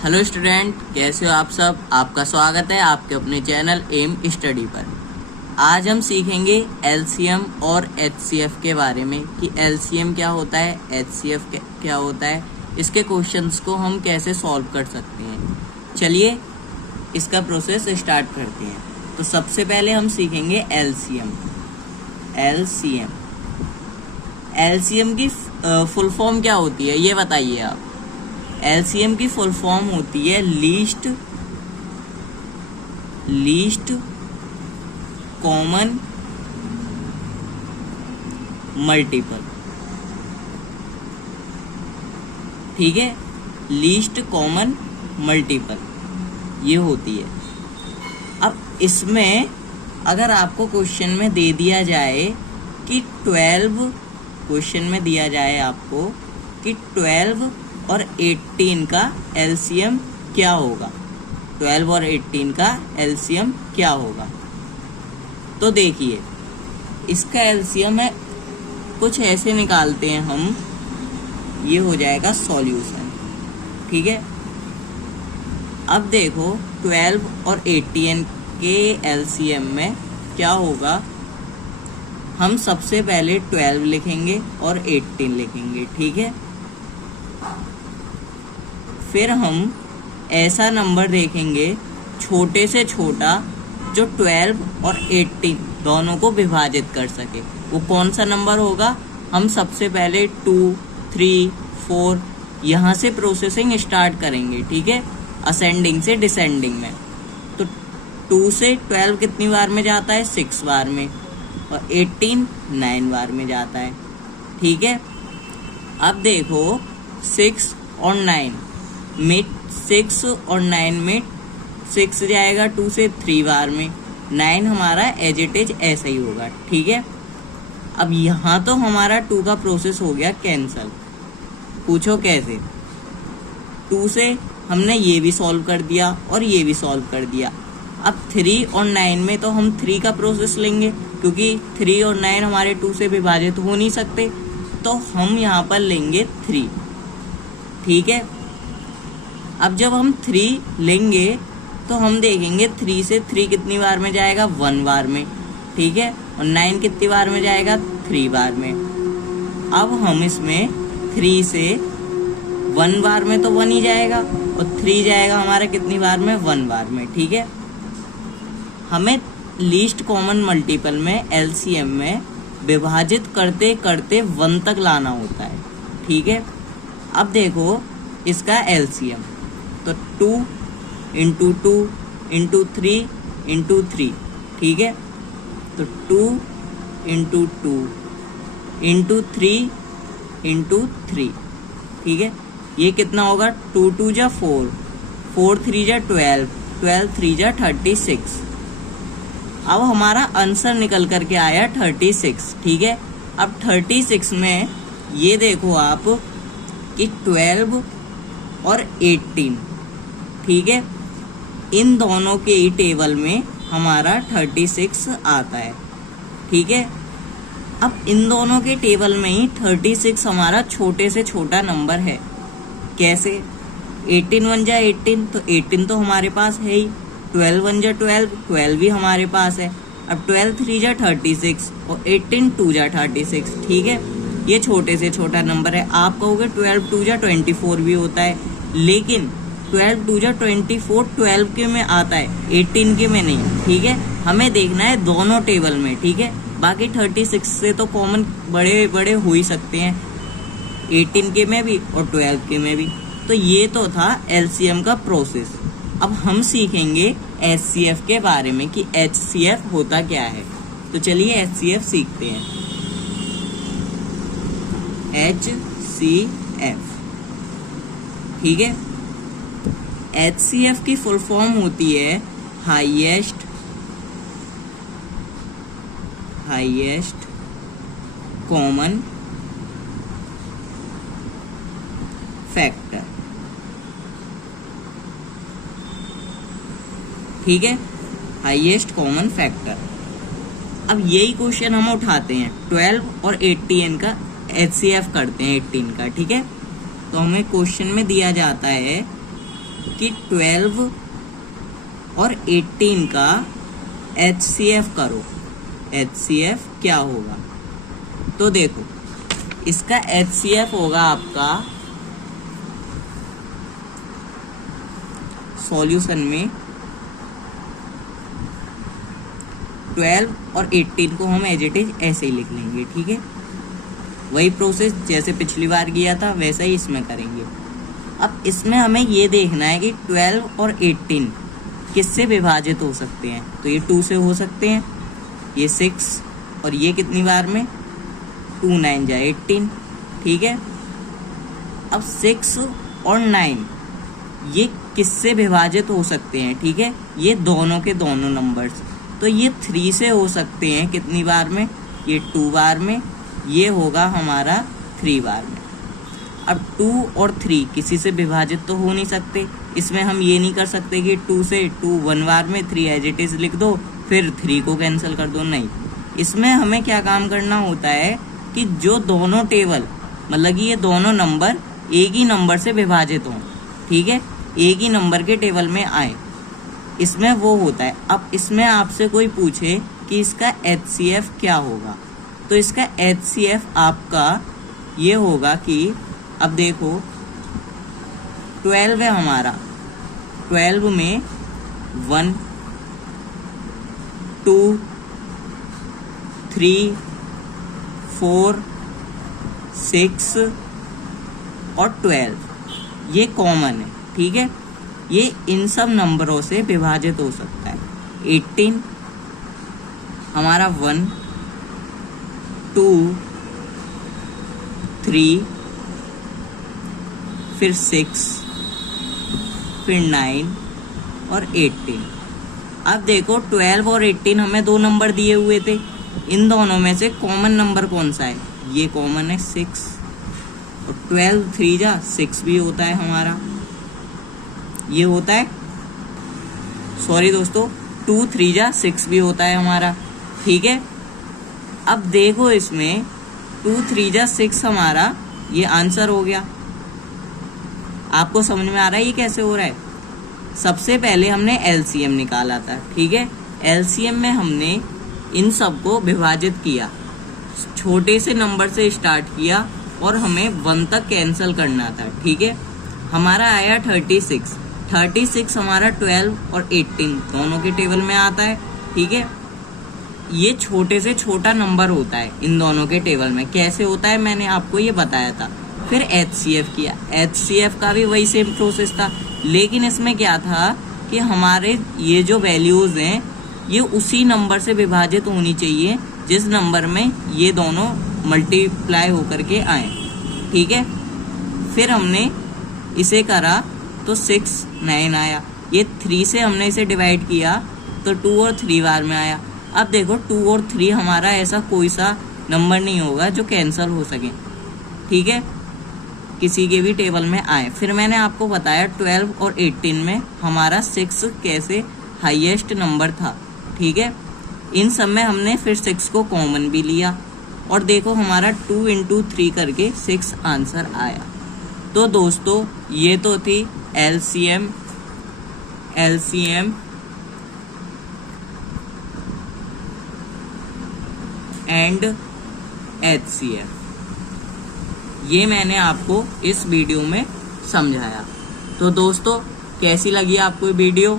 Hello student, कैसे हो आप सब। आपका स्वागत है आपके अपने चैनल एम स्टडी पर। आज हम सीखेंगे एलसीएम और एचसीएफ के बारे में कि एलसीएम क्या होता है, एचसीएफ क्या होता है, इसके क्वेश्चंस को हम कैसे सॉल्व कर सकते हैं। चलिए इसका प्रोसेस स्टार्ट करते हैं। तो सबसे पहले हम सीखेंगे एलसीएम। एलसीएम की फुल फॉर्म क्या होती है ये बताइए आप। एलसीएम की फुल फॉर्म होती है लीस्ट कॉमन मल्टीपल। ठीक है, लीस्ट कॉमन मल्टीपल ये होती है। अब इसमें अगर आपको क्वेश्चन में दे दिया जाए कि 12 क्वेश्चन में दिया जाए आपको कि 12 और 18 का एलसीएम क्या होगा, 12 और 18 का एलसीएम क्या होगा, तो देखिए इसका एलसीएम है कुछ ऐसे निकालते हैं हम, ये हो जाएगा सॉल्यूशन। ठीक है, अब देखो 12 और 18 के एलसीएम में क्या होगा। हम सबसे पहले 12 लिखेंगे और 18 लिखेंगे। ठीक है, फिर हम ऐसा नंबर देखेंगे छोटे से छोटा जो 12 और 18 दोनों को विभाजित कर सके। वो कौन सा नंबर होगा। हम सबसे पहले 2, 3, 4 यहाँ से प्रोसेसिंग स्टार्ट करेंगे। ठीक है, असेंडिंग से डिसेंडिंग में। तो 2 से 12 कितनी बार में जाता है, 6 बार में, और 18 9 बार में जाता है। ठीक है, अब देखो 6 और 9 में, 6 और 9 में 6 जाएगा 2 से 3 बार में, 9 हमारा एज इट इज ऐसा ही होगा। ठीक है, अब यहाँ तो हमारा 2 का प्रोसेस हो गया कैंसल। पूछो कैसे। 2 से हमने ये भी सॉल्व कर दिया और ये भी सॉल्व कर दिया। अब 3 और 9 में तो हम 3 का प्रोसेस लेंगे क्योंकि 3 और 9 हमारे 2 से विभाजित हो नहीं सकते, तो हम यहाँ पर लेंगे 3। ठीक है, अब जब हम 3 लेंगे तो हम देखेंगे 3 से 3 कितनी बार में जाएगा, 1 बार में। ठीक है, और 9 कितनी बार में जाएगा, 3 बार में। अब हम इसमें 3 से 1 बार में तो 1 ही जाएगा और 3 जाएगा हमारा कितनी बार में, 1 बार में। ठीक है, हमें लीस्ट कॉमन मल्टीपल में एलसीएम में विभाजित करते करते 1 तक लाना होता है। ठीक है, अब देखो इसका एलसीएम तो 2 × 2 × 3 × 3। ठीक है, तो 2 × 2 × 3 × 3। ठीक है, ये कितना होगा, 2 2 जा 4, 4 3 जा 12, 12 3 जा 36। अब हमारा आंसर निकल करके आया 36। ठीक है, अब 36 में ये देखो आप कि 12 और 18, ठीक है, इन दोनों के ही टेबल में हमारा 36 आता है। ठीक है, अब इन दोनों के टेबल में ही 36 हमारा छोटे से छोटा नंबर है। कैसे, 18 1 जा 18, तो 18 तो हमारे पास है ही। 12 1 जा 12, 12 भी हमारे पास है। अब 12 3 जा 36 और 18 2 जा 36। ठीक है, ये छोटे से छोटा नंबर है। आप कहोगे 12 2 जा 24 भी होता है, लेकिन 12 2 जा 24 12 के में आता है, 18 के में नहीं। ठीक है, हमें देखना है दोनों टेबल में। ठीक है, बाकी 36 से तो कॉमन बड़े बड़े हो ही सकते हैं, 18 के में भी और 12 के में भी। तो ये तो था एलसीएम का प्रोसेस। अब हम सीखेंगे एचसीएफ के बारे में कि एचसीएफ होता क्या है। तो चलिए एचसीएफ सीखते हैं। HCF, ठीक है, HCF की फुल फॉर्म होती है हाईएस्ट कॉमन फैक्टर। ठीक है, हाईएस्ट कॉमन फैक्टर। अब यही क्वेश्चन हम उठाते हैं 12 और 18 का HCF करते हैं 18 का। ठीक है, तो हमें क्वेश्चन में दिया जाता है कि 12 और 18 का HCF करो, HCF क्या होगा। तो देखो इसका HCF होगा आपका सॉल्यूशन में 12 और 18 को हम एज इट इज ऐसे ही लिख लेंगे, ठीक है। वही प्रोसेस जैसे पिछली बार किया था वैसा ही इसमें करेंगे। अब इसमें हमें ये देखना है कि 12 और 18 किससे विभाजित हो सकते हैं। तो ये 2 से हो सकते हैं, ये 6 और ये कितनी बार में 2 9 जा 18, ठीक है। अब 6 और 9 ये किससे विभाजित हो सकते हैं, ठीक है, ये दोनों के दोनों नंबर्स। तो ये 3 से हो सकते हैं कितनी बार में, ये 2 बार में, ये होगा हमारा 3 बार में। अब 2 और 3 किसी से विभाजित तो हो नहीं सकते, इसमें हम ये नहीं कर सकते कि 2 से 2 1 बार में, 3 एज इट इज लिख दो फिर 3 को कैंसिल कर दो, नहीं। इसमें हमें क्या काम करना होता है कि जो दोनों टेबल मतलब कि ये दोनों नंबर एक ही नंबर से विभाजित हों, ठीक है, एक ही नंबर के टेबल में आए, इसमें वो होता है। अब इसमें आपसे कोई पूछे कि इसका HCF क्या होगा, तो इसका HCF आपका ये होगा कि अब देखो 12 है हमारा, 12 में 1 2 3 4 6 और 12 ये कॉमन है, ठीक है। ये इन सब नंबरों से विभाजित हो सकता है। 18 हमारा 1 2 3 फिर 6 फिर 9 और 18। अब देखो 12 और 18 हमें 2 नंबर दिए हुए थे, इन दोनों में से कॉमन नंबर कौन सा है, ये कॉमन है 6, और 12 3 जा 6 भी होता है हमारा, ये होता है, सॉरी दोस्तों 2 3 जा 6 भी होता है हमारा, ठीक है। अब देखो इसमें 2 3 जा 6 हमारा ये आंसर हो गया। आपको समझ में आ रहा है ये कैसे हो रहा है। सबसे पहले हमने LCM निकाला था, ठीक है। LCM में हमने इन सबको विभाजित किया, छोटे से नंबर से स्टार्ट किया और हमें 1 तक कैंसिल करना था, ठीक है। हमारा आया 36 हमारा 12 और 18 दोनों के टेबल में आता है, ठीक है। ये छोटे से छोटा नंबर होता है इन दोनों के टेबल में, कैसे होता है मैंने आपको ये बताया था। फिर HCF किया, HCF का भी वही सेम प्रोसेस था, लेकिन इसमें क्या था कि हमारे ये जो वैल्यूज़ हैं ये उसी नंबर से विभाजित होनी चाहिए जिस नंबर में ये दोनों मल्टीप्लाई होकर के आए, ठीक है। फिर हमने इसे करा तो 6 9 आया, ये 3 से हमने इसे डिवाइड किया तो 2 और 3 बार में आया। अब देखो 2 और 3 हमारा ऐसा कोई सा नंबर नहीं होगा जो कैंसिल हो सके, ठीक है, किसी के भी टेबल में आए। फिर मैंने आपको बताया 12 और 18 में हमारा 6 कैसे हाईएस्ट नंबर था, ठीक है। इन सब में हमने फिर 6 को कॉमन भी लिया और देखो हमारा 2 × 3 करके 6 आंसर आया। तो दोस्तों ये तो थी LCM एंड HCF, ये मैंने आपको इस वीडियो में समझाया। तो दोस्तों कैसी लगी आपको वीडियो,